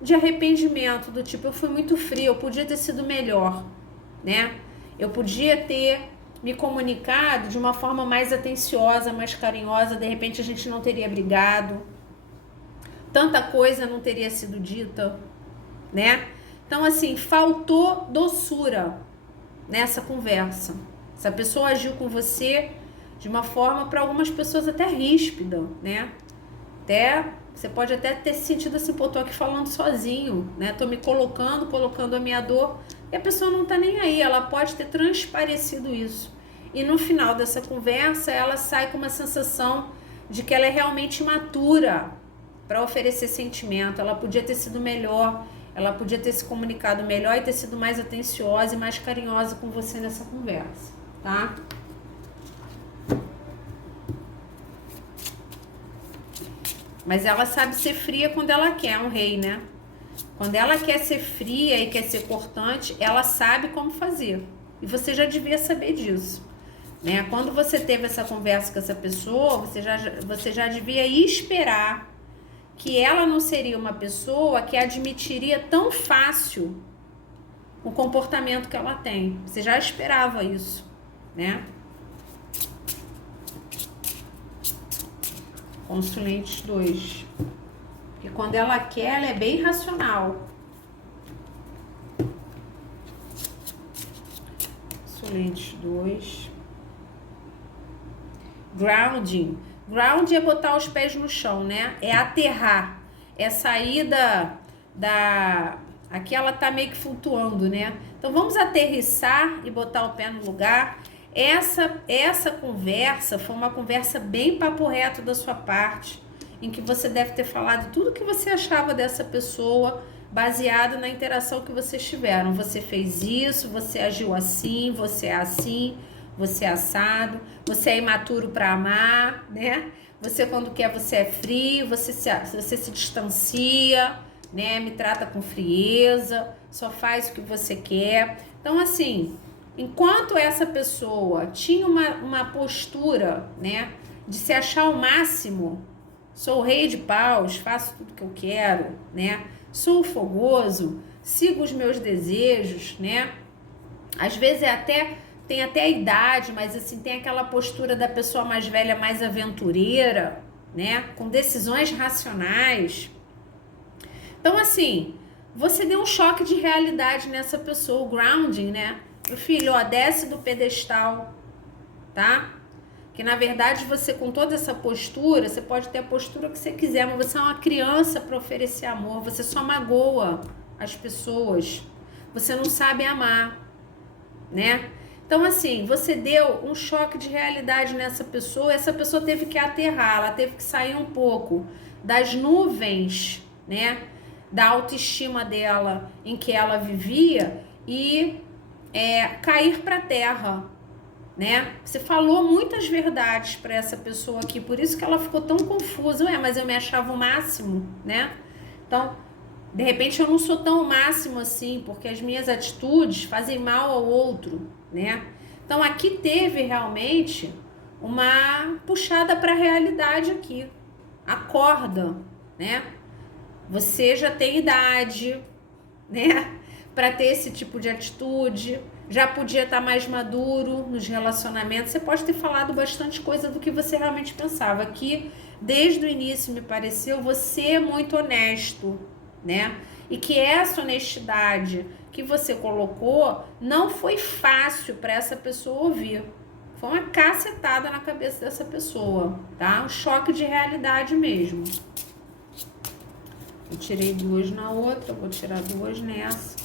de arrependimento, do tipo, eu fui muito fria, eu podia ter sido melhor, né? Eu podia ter me comunicado de uma forma mais atenciosa, mais carinhosa, de repente a gente não teria brigado, tanta coisa não teria sido dita, né? Então, assim, faltou doçura nessa conversa. Essa pessoa agiu com você de uma forma, para algumas pessoas, até ríspida, né? Você pode até ter se sentido assim, pô, tô aqui falando sozinho, né? Tô me colocando a minha dor, e a pessoa não tá nem aí, ela pode ter transparecido isso. E no final dessa conversa, ela sai com uma sensação de que ela é realmente imatura para oferecer sentimento. Ela podia ter sido melhor, ela podia ter se comunicado melhor e ter sido mais atenciosa e mais carinhosa com você nessa conversa, tá? Mas ela sabe ser fria quando ela quer, um rei, né? Quando ela quer ser fria e quer ser cortante, ela sabe como fazer. E você já devia saber disso, né? Quando você teve essa conversa com essa pessoa, você já devia esperar que ela não seria uma pessoa que admitiria tão fácil o comportamento que ela tem. Você já esperava isso, né? Consulente 2. Porque quando ela quer, ela é bem racional. Consulente 2. Grounding. Grounding é botar os pés no chão, né? É aterrar. É sair aqui ela tá meio que flutuando, né? Então vamos aterrissar e botar o pé no lugar. Essa conversa foi uma conversa bem papo reto da sua parte, em que você deve ter falado tudo o que você achava dessa pessoa, baseado na interação que vocês tiveram. Você fez isso, você agiu assim, você é assim, você é assado, você é imaturo para amar, né? Você, quando quer, você é frio, você se distancia, né? Me trata com frieza, só faz o que você quer. Então, assim, enquanto essa pessoa tinha uma postura, né, de se achar o máximo, Sou o rei de paus, faço tudo que eu quero, né? Sou fogoso, sigo os meus desejos, né? Às vezes tem até a idade, mas assim, tem aquela postura da pessoa mais velha, mais aventureira, né? Com decisões racionais. Então, assim, você deu um choque de realidade nessa pessoa, o grounding, né? Meu filho, ó, desce do pedestal, tá? Que na verdade você, com toda essa postura, você pode ter a postura que você quiser, mas você é uma criança para oferecer amor, você só magoa as pessoas, você não sabe amar, né? Então, assim, você deu um choque de realidade nessa pessoa, essa pessoa teve que aterrar, ela teve que sair um pouco das nuvens, né? Da autoestima dela, em que ela vivia, e cair para a terra, né? Você falou muitas verdades para essa pessoa aqui, por isso que ela ficou tão confusa. Mas eu me achava o máximo, né? Então, de repente eu não sou tão o máximo assim, porque as minhas atitudes fazem mal ao outro, né? Então aqui teve realmente uma puxada para a realidade aqui. Acorda, né? Você já tem idade, né? Para ter esse tipo de atitude, já podia estar mais maduro nos relacionamentos. Você pode ter falado bastante coisa do que você realmente pensava. Aqui, desde o início, me pareceu você muito honesto, né? E que essa honestidade que você colocou não foi fácil para essa pessoa ouvir. Foi uma cacetada na cabeça dessa pessoa, tá? Um choque de realidade mesmo. Eu tirei 2 na outra, vou tirar 2 nessa.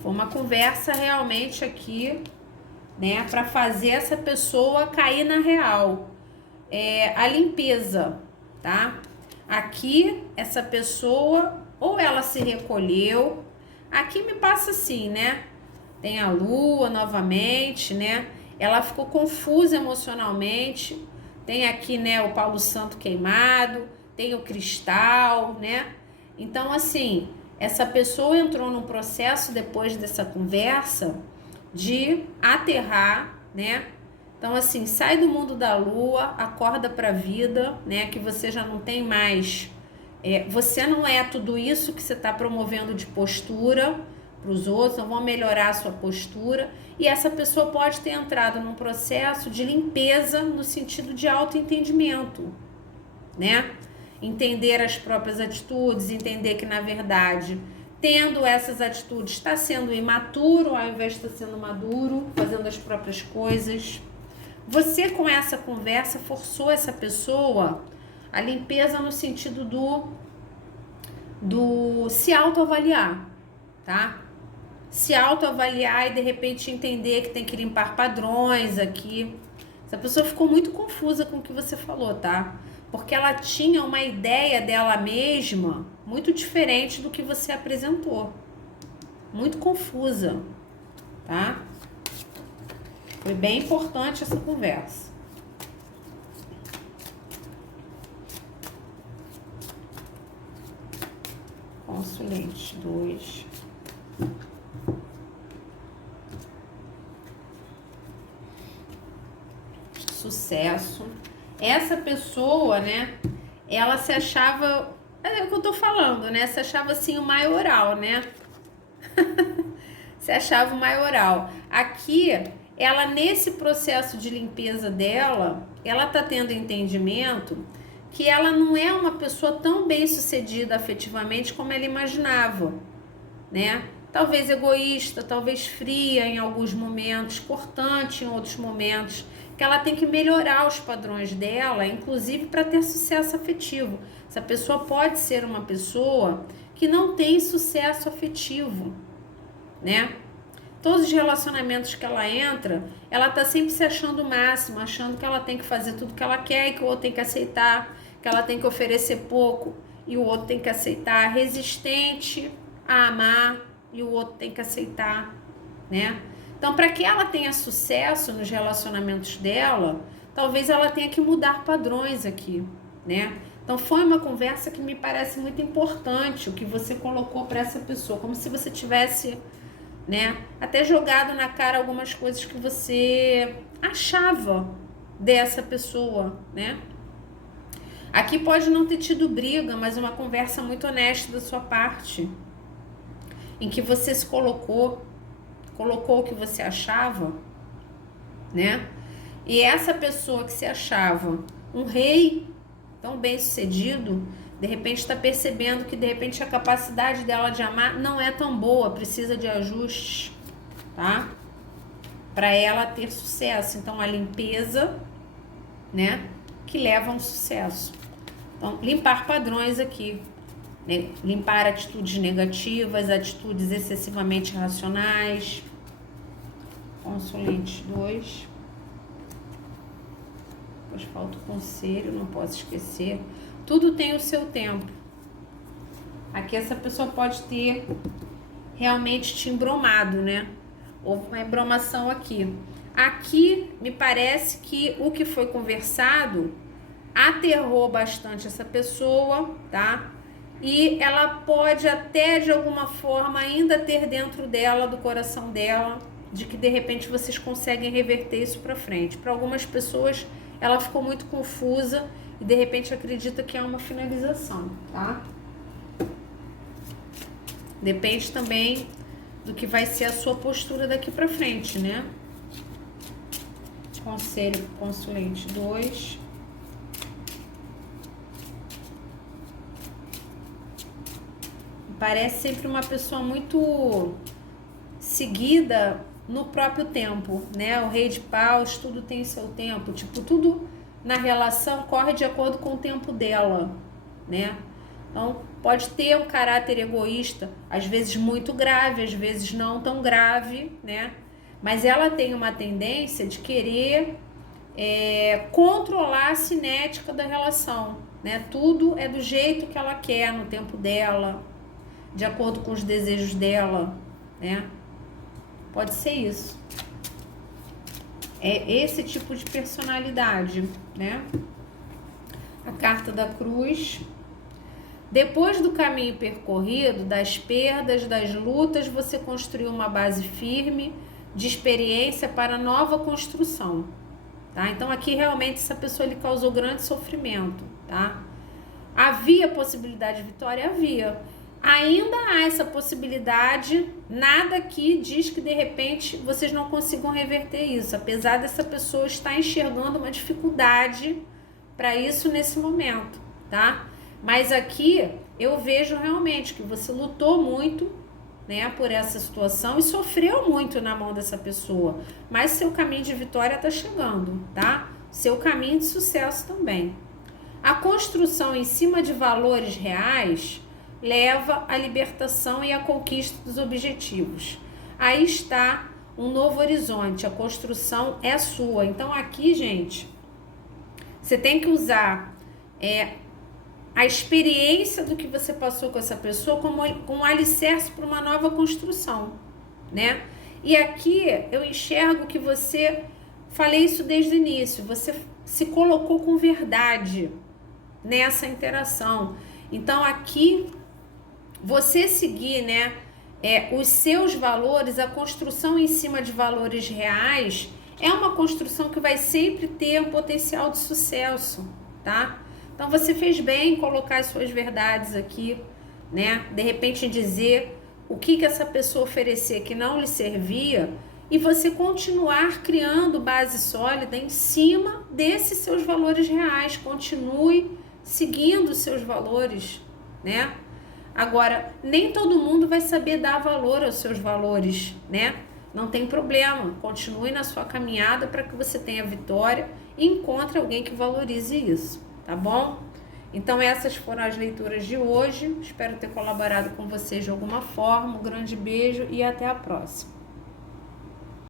Foi uma conversa realmente aqui, né, para fazer essa pessoa cair na real. A limpeza, tá? Aqui, essa pessoa, ou ela se recolheu. Aqui me passa assim, né? Tem a lua novamente, né? Ela ficou confusa emocionalmente. Tem aqui, né, o Paulo Santo queimado. Tem o cristal, né? Então, assim, essa pessoa entrou num processo depois dessa conversa de aterrar, né? Então, assim, sai do mundo da lua, acorda para a vida, né? Que você já não tem mais. Você não é tudo isso que você está promovendo de postura para os outros, não vão melhorar a sua postura. E essa pessoa pode ter entrado num processo de limpeza no sentido de autoentendimento, né? Entender as próprias atitudes, entender que, na verdade, tendo essas atitudes, está sendo imaturo ao invés de estar sendo maduro, fazendo as próprias coisas. Você, com essa conversa, forçou essa pessoa a limpeza no sentido do se autoavaliar, tá? Se autoavaliar e, de repente, entender que tem que limpar padrões aqui. Essa pessoa ficou muito confusa com o que você falou, tá? Porque ela tinha uma ideia dela mesma muito diferente do que você apresentou. Muito confusa, tá? Foi bem importante essa conversa. Consulente 2. Sucesso. Essa pessoa, né, ela se achava, é o que eu tô falando, né, se achava assim o maioral, né, se achava o maioral. Aqui, ela nesse processo de limpeza dela, ela tá tendo entendimento que ela não é uma pessoa tão bem sucedida afetivamente como ela imaginava, né, talvez egoísta, talvez fria em alguns momentos, cortante em outros momentos, que ela tem que melhorar os padrões dela, inclusive para ter sucesso afetivo. Essa pessoa pode ser uma pessoa que não tem sucesso afetivo, né? Todos os relacionamentos que ela entra, ela tá sempre se achando o máximo, achando que ela tem que fazer tudo que ela quer e que o outro tem que aceitar, que ela tem que oferecer pouco e o outro tem que aceitar, resistente a amar e o outro tem que aceitar, né? Então, para que ela tenha sucesso nos relacionamentos dela, talvez ela tenha que mudar padrões aqui, né? Então, foi uma conversa que me parece muito importante, o que você colocou para essa pessoa, como se você tivesse, né, até jogado na cara algumas coisas que você achava dessa pessoa, né? Aqui pode não ter tido briga, mas uma conversa muito honesta da sua parte, em que você se colocou o que você achava, né? E essa pessoa que se achava um rei tão bem sucedido, de repente está percebendo que de repente a capacidade dela de amar não é tão boa, precisa de ajustes, tá? Para ela ter sucesso. Então a limpeza, né, que leva a um sucesso. Então, limpar padrões aqui, né? Limpar atitudes negativas, atitudes excessivamente racionais. Consulente 2. Depois falta o conselho, não posso esquecer. Tudo tem o seu tempo. Aqui essa pessoa pode ter realmente te embromado, né? Houve uma embromação aqui. Aqui me parece que o que foi conversado aterrou bastante essa pessoa, tá? E ela pode até de alguma forma ainda ter dentro dela, do coração dela, de que de repente vocês conseguem reverter isso para frente. Para algumas pessoas ela ficou muito confusa e de repente acredita que é uma finalização, tá? Depende também do que vai ser a sua postura daqui para frente, né? Conselho consulente 2. Parece sempre uma pessoa muito seguida no próprio tempo, né? O rei de paus, tudo tem seu tempo. Tipo, tudo na relação corre de acordo com o tempo dela, né? Então, pode ter um caráter egoísta, às vezes muito grave, às vezes não tão grave, né? Mas ela tem uma tendência de querer controlar a cinética da relação, né? Tudo é do jeito que ela quer, no tempo dela, de acordo com os desejos dela, né? Pode ser isso. É esse tipo de personalidade, né? A carta da cruz. Depois do caminho percorrido, das perdas, das lutas, você construiu uma base firme de experiência para nova construção, tá? Então aqui realmente essa pessoa lhe causou grande sofrimento, tá? Havia possibilidade de vitória? Havia. Ainda há essa possibilidade, nada aqui diz que de repente vocês não consigam reverter isso, apesar dessa pessoa estar enxergando uma dificuldade para isso nesse momento, tá? Mas aqui eu vejo realmente que você lutou muito, né, por essa situação e sofreu muito na mão dessa pessoa, mas seu caminho de vitória está chegando, tá? Seu caminho de sucesso também. A construção em cima de valores reais leva à libertação e à conquista dos objetivos. Aí está um novo horizonte, a construção é sua. Então aqui, gente, você tem que usar a experiência do que você passou com essa pessoa como um alicerce para uma nova construção, né? E aqui eu enxergo que você, falei isso desde o início, você se colocou com verdade nessa interação. Então aqui você seguir, né, os seus valores, a construção em cima de valores reais, é uma construção que vai sempre ter um potencial de sucesso, tá? Então você fez bem em colocar as suas verdades aqui, né? De repente dizer o que essa pessoa oferecer que não lhe servia e você continuar criando base sólida em cima desses seus valores reais. Continue seguindo os seus valores, né? Agora, nem todo mundo vai saber dar valor aos seus valores, né? Não tem problema, continue na sua caminhada para que você tenha vitória e encontre alguém que valorize isso, tá bom? Então essas foram as leituras de hoje, espero ter colaborado com vocês de alguma forma, um grande beijo e até a próxima.